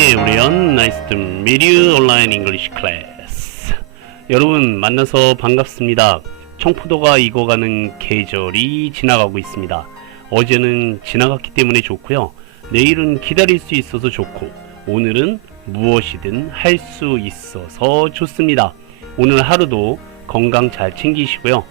네, 우리 나이스 미디어 온라인 잉글리시 클래스 여러분 만나서 반갑습니다. 청포도가 익어가는 계절이 지나가고 있습니다. 어제는 지나갔기 때문에 좋고요, 내일은 기다릴 수 있어서 좋고, 오늘은 무엇이든 할 수 있어서 좋습니다. 오늘 하루도 건강 잘 챙기시고요,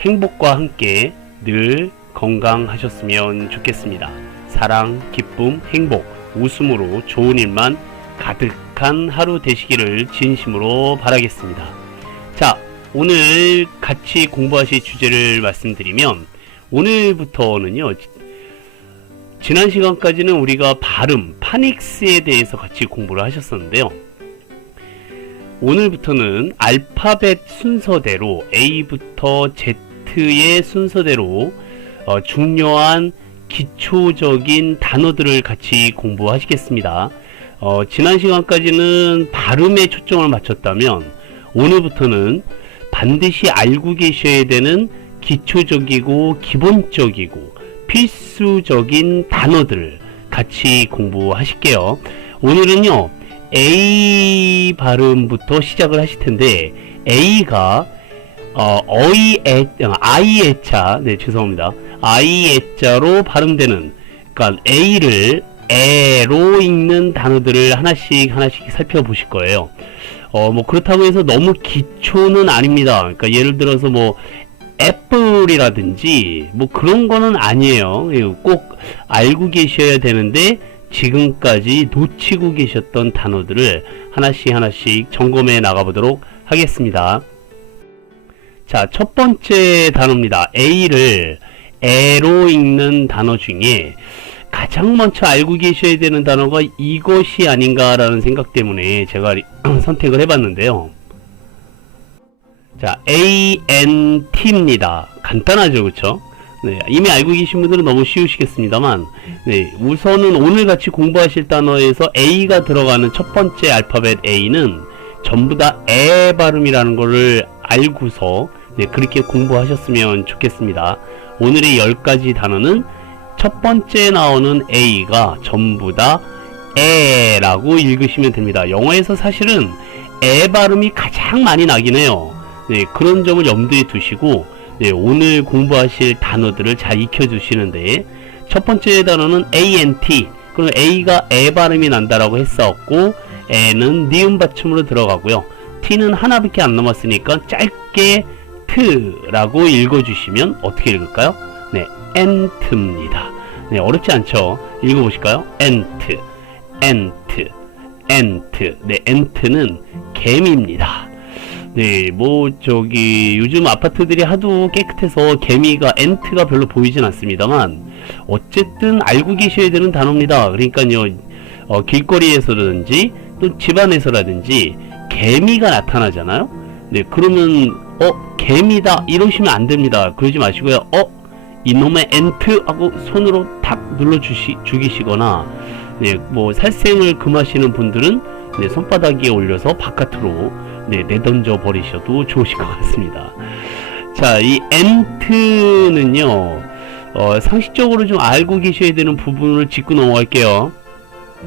행복과 함께 늘 건강하셨으면 좋겠습니다. 사랑, 기쁨, 행복, 웃음으로 좋은 일만 가득한 하루 되시기를 진심으로 바라겠습니다. 자, 오늘 같이 공부하실 주제를 말씀드리면, 오늘부터는요, 지난 시간까지는 우리가 발음, 파닉스에 대해서 같이 공부를 하셨었는데요, 오늘부터는 알파벳 순서대로 A부터 Z의 순서대로 중요한 기초적인 단어들을 같이 공부하시겠습니다. 지난 시간까지는 발음에 초점을 맞췄다면, 오늘부터는 반드시 알고 계셔야 되는 기초적이고 기본적이고 필수적인 단어들을 같이 공부하실게요. 오늘은요, A 발음부터 시작을 하실 텐데, A가 아이에자, 네, 죄송합니다. 아이에자로 발음되는, 그러니까 A를 에로 읽는 단어들을 하나씩 살펴보실 거예요. 뭐 그렇다고 해서 너무 기초는 아닙니다. 그러니까 예를 들어서 뭐 애플이라든지 뭐 그런 거는 아니에요. 꼭 알고 계셔야 되는데, 지금까지 놓치고 계셨던 단어들을 하나씩 점검해 나가보도록 하겠습니다. 자, 첫 번째 단어입니다. A를 에로 읽는 단어 중에 가장 먼저 알고 계셔야 되는 단어가 이것이 아닌가라는 생각 때문에 제가 선택을 해봤는데요. 자, ANT입니다. 간단하죠, 그쵸? 네, 이미 알고 계신 분들은 너무 쉬우시겠습니다만, 네, 우선은 오늘 같이 공부하실 단어에서 A가 들어가는 첫 번째 알파벳 A는 전부 다 에 발음이라는 것을 알고서, 네, 그렇게 공부하셨으면 좋겠습니다. 오늘의 10가지 단어는 첫 번째 나오는 A가 전부 다 에라고 읽으시면 됩니다. 영어에서 사실은 에 발음이 가장 많이 나긴 해요. 네, 그런 점을 염두에 두시고, 네, 오늘 공부하실 단어들을 잘 익혀주시는데, 첫 번째 단어는 ANT. 그럼 A가 에 발음이 난다라고 했었고, 에는 니은 받침으로 들어가고요, T는 하나밖에 안 남았으니까 짧게 트라고 읽어주시면 어떻게 읽을까요? 네, 엔트입니다. 네, 어렵지 않죠? 읽어보실까요? 엔트, 엔트, 엔트. 네, 엔트는 개미입니다. 네, 뭐 요즘 아파트들이 하도 깨끗해서 개미가, 엔트가 별로 보이진 않습니다만, 어쨌든 알고 계셔야 되는 단어입니다. 그러니까요, 길거리에서라든지 또 집안에서라든지 개미가 나타나잖아요. 네, 그러면 개미다 이러시면 안 됩니다. 그러지 마시고요, 이놈의 엔트 하고 손으로 탁 죽이시거나, 네, 뭐 살생을 금하시는 분들은, 네, 손바닥 위에 올려서 바깥으로, 네, 내던져 버리셔도 좋으실 것 같습니다. 자, 이 엔트는요, 상식적으로 좀 알고 계셔야 되는 부분을 짚고 넘어갈게요.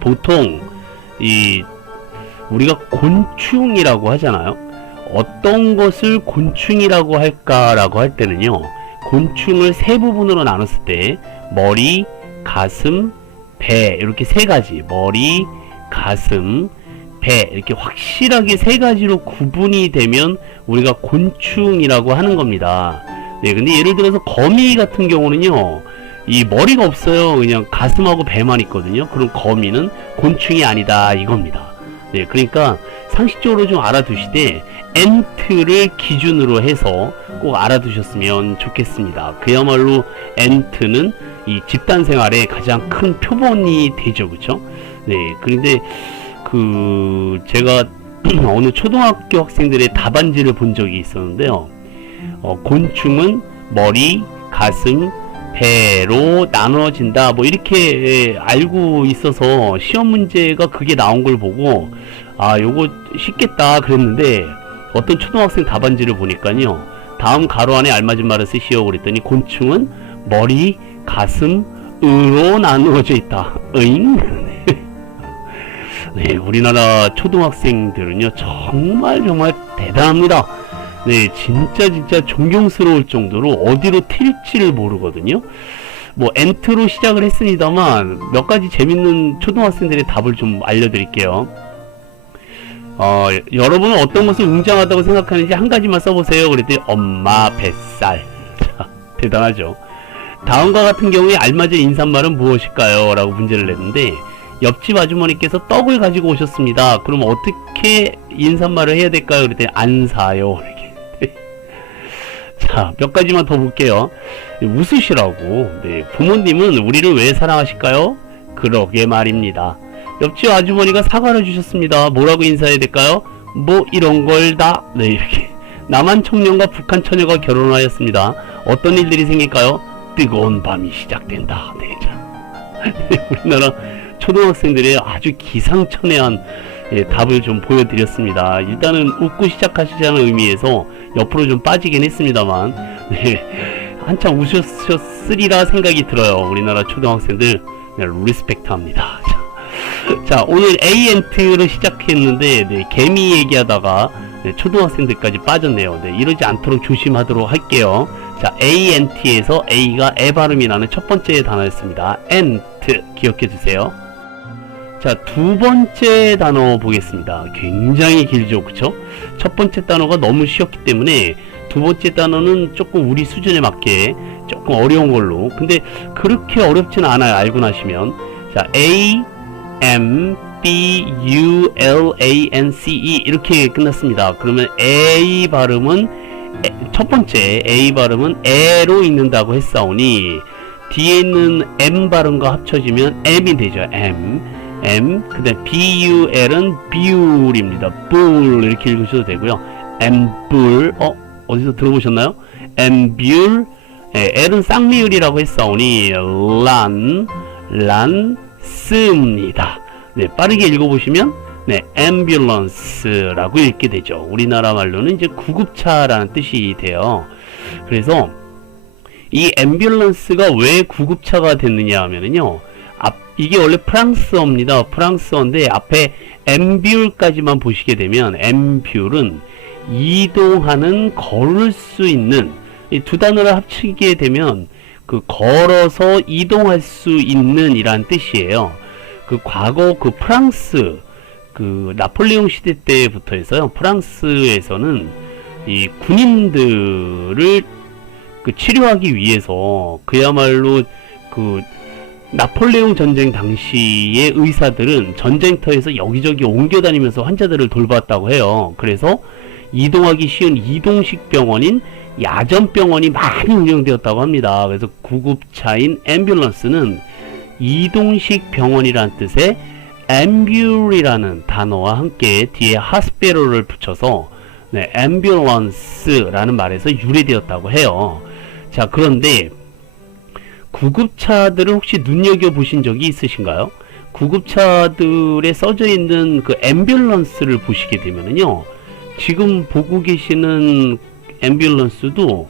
보통 우리가 곤충이라고 하잖아요. 어떤 것을 곤충이라고 할까라고 할 때는요, 곤충을 세 부분으로 나눴을 때 머리, 가슴, 배, 이렇게 세 가지, 머리, 가슴, 배, 이렇게 확실하게 세 가지로 구분이 되면 우리가 곤충이라고 하는 겁니다. 네, 근데 예를 들어서 거미 같은 경우는요, 이 머리가 없어요. 그냥 가슴하고 배만 있거든요. 그럼 거미는 곤충이 아니다 이겁니다. 네, 그러니까 상식적으로 좀 알아두시되, 엔트를 기준으로 해서 꼭 알아두셨으면 좋겠습니다. 그야말로 엔트는 이 집단 생활에 가장 큰 표본이 되죠, 그쵸? 네, 그런데 제가 어느 초등학교 학생들의 답안지를 본 적이 있었는데요, 곤충은 머리, 가슴, 배로 나눠진다, 뭐 이렇게 알고 있어서 시험 문제가 그게 나온 걸 보고, 요거 쉽겠다 그랬는데, 어떤 초등학생 답안지를 보니까요, 다음 가로 안에 알맞은 말을 쓰시오 그랬더니, 곤충은 머리, 가슴, 으로 나누어져 있다. 으잉? 네, 우리나라 초등학생들은요, 정말 대단합니다. 네, 진짜 존경스러울 정도로 어디로 튈지를 모르거든요. 뭐 엔트로 시작을 했습니다만 몇 가지 재밌는 초등학생들의 답을 좀 알려드릴게요. 여러분은 어떤 것을 웅장하다고 생각하는지 한 가지만 써보세요. 그랬더니 엄마 뱃살. 자, 대단하죠. 다음과 같은 경우에 알맞은 인사말은 무엇일까요? 라고 문제를 냈는데 옆집 아주머니께서 떡을 가지고 오셨습니다. 그럼 어떻게 인사말을 해야 될까요? 그랬더니 안 사요. 이렇게. 자, 몇 가지만 더 볼게요. 웃으시라고. 네, 부모님은 우리를 왜 사랑하실까요? 그러게 말입니다. 옆집 아주머니가 사과를 주셨습니다. 뭐라고 인사해야 될까요? 뭐 이런 걸 다. 네, 이렇게. 남한 청년과 북한 처녀가 결혼하였습니다. 어떤 일들이 생길까요? 뜨거운 밤이 시작된다. 네, 자. 우리나라 초등학생들의 아주 기상천외한 답을 좀 보여드렸습니다. 일단은 웃고 시작하시자는 의미에서 옆으로 좀 빠지긴 했습니다만, 네, 한참 웃으셨으리라 생각이 들어요. 우리나라 초등학생들 리스펙트합니다. 자, 오늘 에이엔트를 시작했는데 네, 개미 얘기하다가 네, 초등학생들까지 빠졌네요. 네, 이러지 않도록 조심하도록 할게요. 자, ANT에서 A가 에 발음이 나는 첫 번째 단어였습니다. ant 기억해 주세요. 자, 두 번째 단어 보겠습니다. 굉장히 길죠, 그쵸? 첫 번째 단어가 너무 쉬웠기 때문에 두 번째 단어는 조금 우리 수준에 맞게 조금 어려운 걸로. 근데 그렇게 어렵지는 않아요, 알고 나시면. 자, A M B U L A N C E 이렇게 끝났습니다. 그러면 A 발음은 첫 번째 A 발음은 에로 읽는다고 했사오니 뒤에 있는 M 발음과 합쳐지면 M이 되죠. M. 그다음 B U L은 뷰입니다. 불 이렇게 읽으셔도 되고요. 엠불 어디서 들어보셨나요? 엠뷰. L은 쌍미을이라고 했사오니 란스입니다. 네, 빠르게 읽어보시면 네, ambulance라고 읽게 되죠. 우리나라 말로는 이제 구급차라는 뜻이 돼요. 그래서 이 ambulance가 왜 구급차가 됐느냐 하면은요, 이게 원래 프랑스어입니다. 프랑스어인데 앞에 ambule까지만 보시게 되면 ambule은 이동하는, 걸을 수 있는, 이 두 단어를 합치게 되면 그 걸어서 이동할 수 있는 이란 뜻이에요. 그 과거 그 프랑스 그 나폴레옹 시대 때부터 해서요, 프랑스에서는 이 군인들을 그 치료하기 위해서 그야말로 그 나폴레옹 전쟁 당시의 의사들은 전쟁터에서 여기저기 옮겨 다니면서 환자들을 돌봤다고 해요. 그래서 이동하기 쉬운 이동식 병원인 야전병원이 많이 운영되었다고 합니다. 그래서 구급차인 앰뷸런스는 이동식 병원이란 뜻의 앰뷸이라는 단어와 함께 뒤에 hospital을 붙여서 네, ambulance라는 말에서 유래되었다고 해요. 자, 그런데 구급차들을 혹시 눈여겨보신 적이 있으신가요? 구급차들에 써져 있는 그 앰뷸런스를 보시게 되면은요, 지금 보고 계시는 앰뷸런스도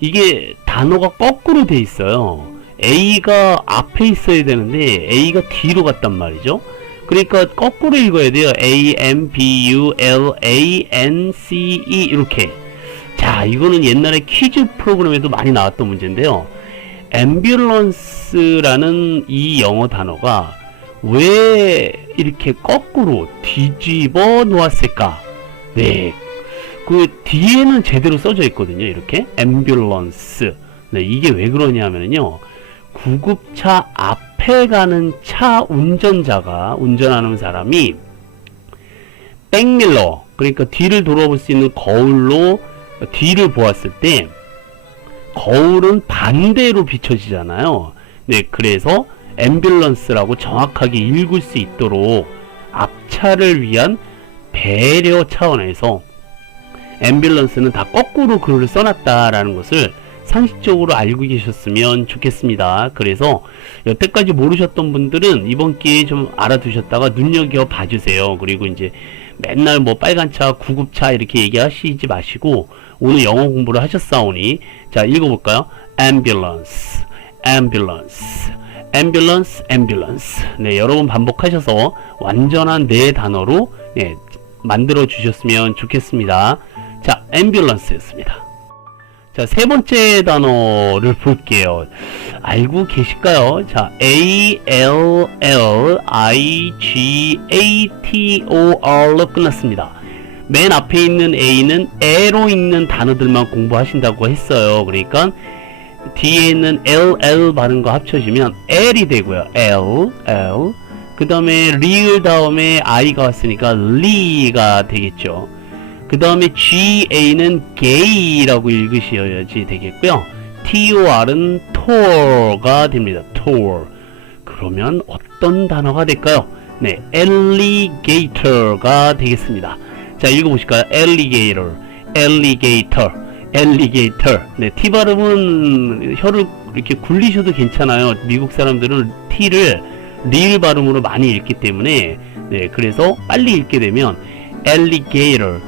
이게 단어가 거꾸로 돼 있어요. A가 앞에 있어야 되는데 A가 뒤로 갔단 말이죠. 그러니까 거꾸로 읽어야 돼요. A M B U L A N C E 이렇게. 자, 이거는 옛날에 퀴즈 프로그램에도 많이 나왔던 문제인데요. 앰뷸런스라는 이 영어 단어가 왜 이렇게 거꾸로 뒤집어 놓았을까? 네, 그 뒤에는 제대로 써져 있거든요. 이렇게 앰뷸런스. 네, 이게 왜 그러냐면요, 구급차 앞에 가는 차 운전하는 사람이 백밀러, 그러니까 뒤를 돌아볼 수 있는 거울로 뒤를 보았을 때 거울은 반대로 비춰지잖아요. 네, 그래서 앰뷸런스라고 정확하게 읽을 수 있도록 앞차를 위한 배려 차원에서 앰뷸런스는 다 거꾸로 글을 써놨다라는 것을 상식적으로 알고 계셨으면 좋겠습니다. 그래서 여태까지 모르셨던 분들은 이번 기회에 좀 알아두셨다가 눈여겨 봐주세요. 그리고 이제 맨날 뭐 빨간차, 구급차 이렇게 얘기하시지 마시고 오늘 영어 공부를 하셨사오니 자, 읽어볼까요? ambulance, ambulance, ambulance, ambulance. 네, 여러 번 반복하셔서 완전한 네 단어로 네, 만들어 주셨으면 좋겠습니다. 자, ambulance였습니다. 자, 세 번째 단어를 볼게요. 알고 계실까요? 자, A-L-L-I-G-A-T-O-R로 끝났습니다. 맨 앞에 있는 A는 A로 있는 단어들만 공부하신다고 했어요. 그러니까 뒤에 있는 LL 발음과 합쳐지면 L이 되고요. L. 그 다음에 리을 다음에 I가 왔으니까 리가 되겠죠. 그 다음에 GA는 gay라고 읽으셔야지 되겠고요. TOR은 tour가 됩니다. tour. 그러면 어떤 단어가 될까요? 네, alligator가 되겠습니다. 자, 읽어보실까요? alligator. 네, T 발음은 혀를 이렇게 굴리셔도 괜찮아요. 미국 사람들은 T를 리을 발음으로 많이 읽기 때문에, 네, 그래서 빨리 읽게 되면 alligator,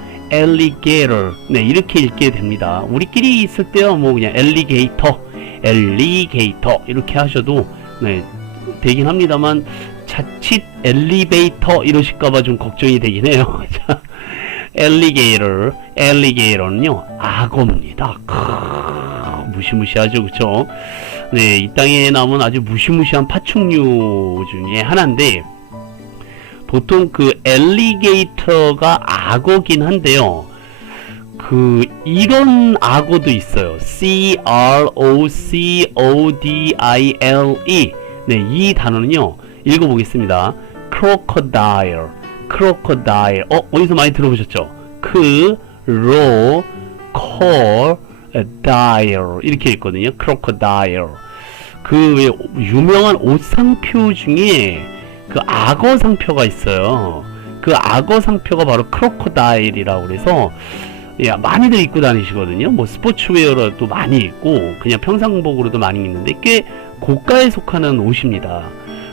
네, 이렇게 읽게 됩니다. 우리끼리 있을 때요, 뭐 그냥 alligator 이렇게 하셔도 네, 되긴 합니다만 자칫 엘리베이터 이러실까봐 좀 걱정이 되긴 해요. 자, alligator는요 악어입니다. 무시무시하죠, 그쵸? 네, 이 땅에 남은 아주 무시무시한 파충류 중에 하나인데, 보통 그 alligator가 악어긴 한데요, 그 이런 악어도 있어요. crocodile. 네, 이 단어는요 읽어보겠습니다. crocodile. 어디서 많이 들어보셨죠? crocodile 이렇게 읽거든요. crocodile. 그 유명한 옷 상표 중에 그 악어 상표가 있어요. 그 악어 상표가 바로 crocodile이라고 그래서 예, 많이들 입고 다니시거든요. 뭐 스포츠웨어로도 많이 입고 그냥 평상복으로도 많이 입는데 꽤 고가에 속하는 옷입니다.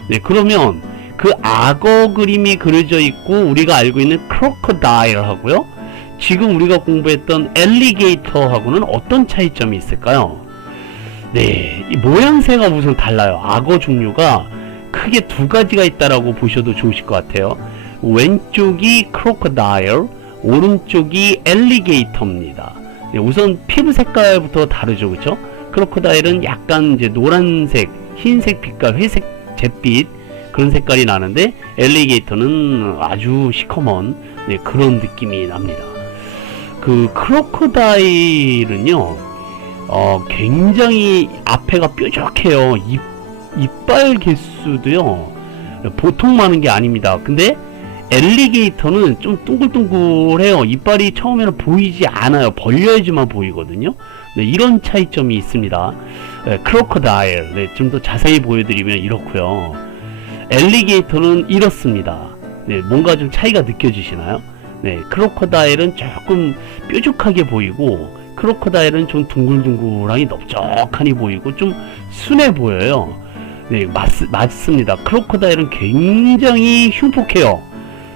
네, 그러면 그 악어 그림이 그려져 있고 우리가 알고 있는 crocodile 하고요, 지금 우리가 공부했던 alligator 하고는 어떤 차이점이 있을까요? 네, 이 모양새가 우선 달라요. 악어 종류가 크게 두 가지가 있다라고 보셔도 좋으실 것 같아요. 왼쪽이 crocodile, 오른쪽이 alligator입니다. 네, 우선 피부 색깔부터 다르죠, 그렇죠? 크로커다일은 약간 이제 노란색, 흰색 빛깔, 회색, 잿빛 그런 색깔이 나는데, 엘리게이터는 아주 시커먼 네, 그런 느낌이 납니다. 그 크로커다일은요, 굉장히 앞에가 뾰족해요. 이빨 개수도요 보통 많은 게 아닙니다. 근데 엘리게이터는 좀 둥글둥글해요. 이빨이 처음에는 보이지 않아요. 벌려야지만 보이거든요. 네, 이런 차이점이 있습니다. 네, 크로커다일, 네, 좀 더 자세히 보여드리면 이렇고요. 엘리게이터는 이렇습니다. 네, 뭔가 좀 차이가 느껴지시나요? 네, 크로커다일은 조금 뾰족하게 보이고, 크로커다일은 좀 둥글둥글하니 넓적하니 보이고 좀 순해 보여요. 네, 맞습니다. 크로커다일은 굉장히 흉폭해요.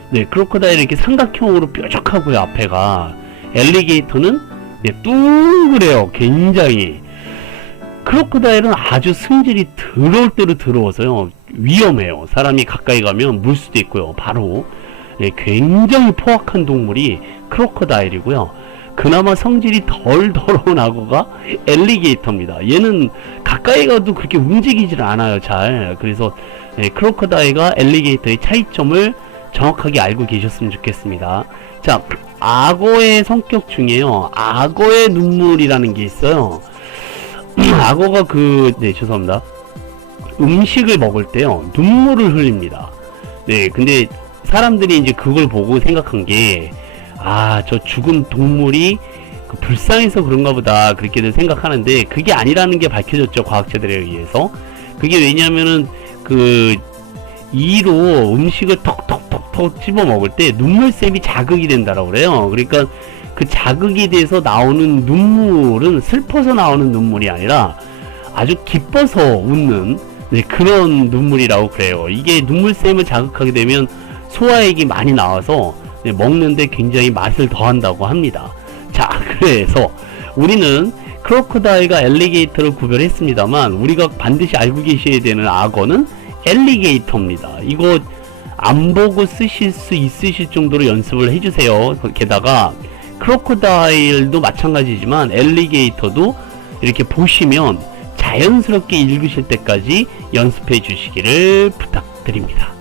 네, 크로커다일은 이렇게 삼각형으로 뾰족하고요, 앞에가. 엘리게이터는 네, 둥그래요, 굉장히. 크로커다일은 아주 승질이 더러울 대로 더러워서요, 위험해요. 사람이 가까이 가면 물 수도 있고요, 바로. 네, 굉장히 포악한 동물이 크로커다일이고요. 그나마 성질이 덜 더러운 악어가 엘리게이터입니다. 얘는 가까이 가도 그렇게 움직이질 않아요, 잘. 그래서 네, 크로커다일과 엘리게이터의 차이점을 정확하게 알고 계셨으면 좋겠습니다. 자, 악어의 성격 중에요, 악어의 눈물이라는 게 있어요. 악어가 네, 죄송합니다. 음식을 먹을 때요, 눈물을 흘립니다. 네, 근데 사람들이 이제 그걸 보고 생각한 게, 저 죽은 동물이 불쌍해서 그런가 보다, 그렇게들 생각하는데, 그게 아니라는 게 밝혀졌죠, 과학자들에 의해서. 그게 왜냐면은 이로 음식을 턱턱턱턱 씹어 먹을 때 눈물샘이 자극이 된다라고 그래요. 그러니까 그 자극이 돼서 나오는 눈물은 슬퍼서 나오는 눈물이 아니라 아주 기뻐서 웃는 네, 그런 눈물이라고 그래요. 이게 눈물샘을 자극하게 되면 소화액이 많이 나와서 먹는데 굉장히 맛을 더한다고 합니다. 자, 그래서 우리는 크로커다일과 엘리게이터를 구별했습니다만 우리가 반드시 알고 계셔야 되는 악어는 엘리게이터입니다. 이거 안 보고 쓰실 수 있으실 정도로 연습을 해주세요. 게다가 크로커다일도 마찬가지지만 엘리게이터도 이렇게 보시면 자연스럽게 읽으실 때까지 연습해 주시기를 부탁드립니다.